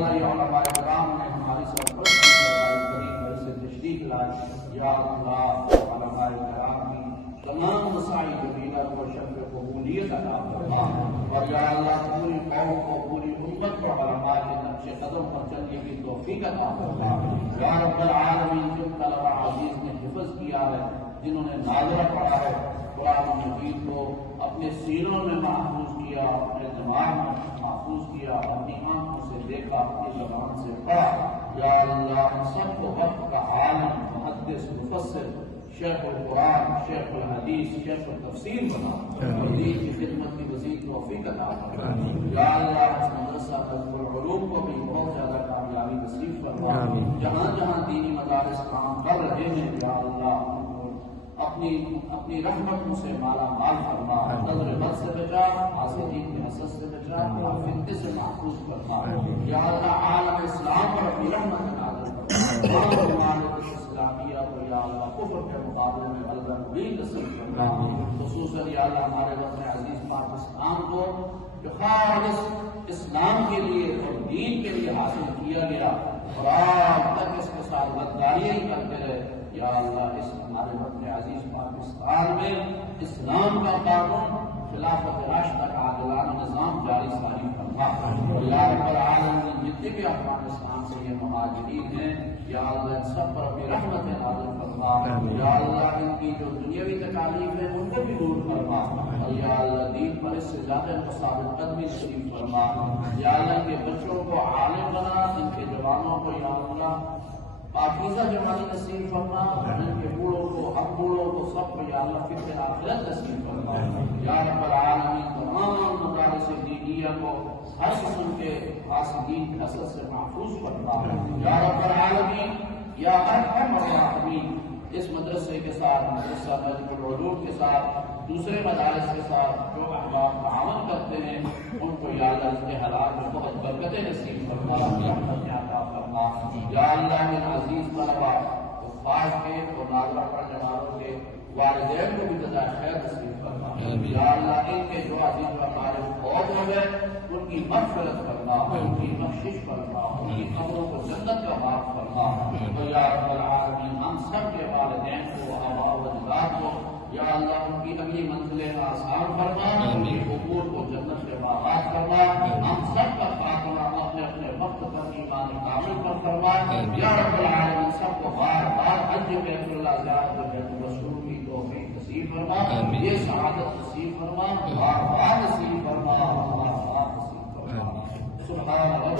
اللہ یہ علماء کرام نے ہماری سرپرستی فرمائی، کریم گھر سے تشریف لائی، یا اللہ علماء کرام کی تمام مساعی جمیلہ کو شرف قبولیت عطا فرما، اور یا اللہ پوری قوم کو پوری امت کو علماء کے نقش قدم پر چلنے کی توفیق عطا فرما، یا رب العالمین جن طلبہ عزیز نے حفظ کیا ہے، جنہوں نے ناظرہ پڑھا ہے، قرآن مجید کو اپنے سینوں میں محفوظ کیا، اپنے دماغ میں محفوظ کیا، اپنی آنکھوں سے دیکھا، اپنی زبان سے پڑھا، یا اللہ ہم سب کو وقت کا عالم، محدث، مفسر، شیخ القرآن، شیخ الحدیث، شیخ التفسیر بنا، اور دین کی خدمت کی مزید توفیق عطا فرما، یا اللہ اس مدرسہ طلب العلوم کو بھی بہت زیادہ کامیابی نصیب فرما، جہاں جہاں دینی مدارس کام کر رہے ہیں یا اللہ اپنی رحمتوں سے مالا مال فرما، نظر بد سے بچا، حاسدین کے حسد سے بچا، فتنے سے محفوظ فرما، یا اللہ عالم اسلام پر اپنی رحمت نازل فرما، ممالک اسلامیہ کو یا اللہ کفر کے مقابلے میں غلبہ مبین نصیب فرما، خصوصاً یا اللہ ہمارے وطن عزیز پاکستان کو جو خالص اسلام کے لیے اور دین کے لیے حاصل کیا گیا اور آج تک اس کے ساتھ غداریاں ہی کرتے رہے، یا اللہ اس ہمارے وطن عزیز پاکستان میں اسلام کا قانون، خلافت راشدہ کا عادلانہ نظام جاری ساری فرما، اور یا رب العالمین جتنے بھی افغانستان سے یہ مہاجرین ہیں یا اللہ ان سب پر اپنی رحمت نازل فرما، یا اللہ ان کی جو دنیاوی تکالیف ہیں ان کو بھی دور فرما، اور یا اللہ دین پر اس سے زیادہ ان کو ثابت قدمی نصیب فرما، یا اللہ ان کے بچوں کو عالم بنا، ان کے جوانوں کو یا اللہ پاکیزہ جوانی نصیب فرما، ان کے بوڑھوں کو، اب بوڑھوں کو سب کو یا اللہ فکر آخرت نصیب فرما، یا رب العالمین تمام مدارس دینیہ کو ہر قسم کے فاسدین کے اثر سے محفوظ فرما، یا رب العالمین یا ارحم الراحمین اس مدرسے کے ساتھ، مدرسہ طلب العلوم کے ساتھ، دوسرے مدارس کے ساتھ جو احباب تعاون کرتے ہیں ان کو یا اللہ اس کے حالات میں بہت برکتیں نصیب فرما، رحمت عطا فرما، یا اللہ ان عزیز طلبہ حفاظ کے اور ناظرہ پڑھنے والوں کے والدین کو بھی جزائے خیر نصیب فرما، یا اللہ ان کے جو عزیز ہمارے فوت ہو گئے ان کی مغفرت فرما، ان کی بخشش فرما، ان کی قبروں کو جنت کا معاف فرما، تو یا رب العالمین ہم سب کے والدین کو، آباء و اجداد کو یا اللہ ان کی اگلی منزلیں آسان فرما، ان کی امور کو جنت سے آباد فرما، ہم سب کا خاتمہ اپنے اپنے وقت پر ایمان کامل پر فرما، یا رب العالمین سب کو بار بار حج بیت اللہ زیارت و بیت الرسول کی توفیق نصیب فرما، یہ سعادت نصیب فرما، بار بار نصیب فرما، بار بار نصیب فرما، سبحان اللہ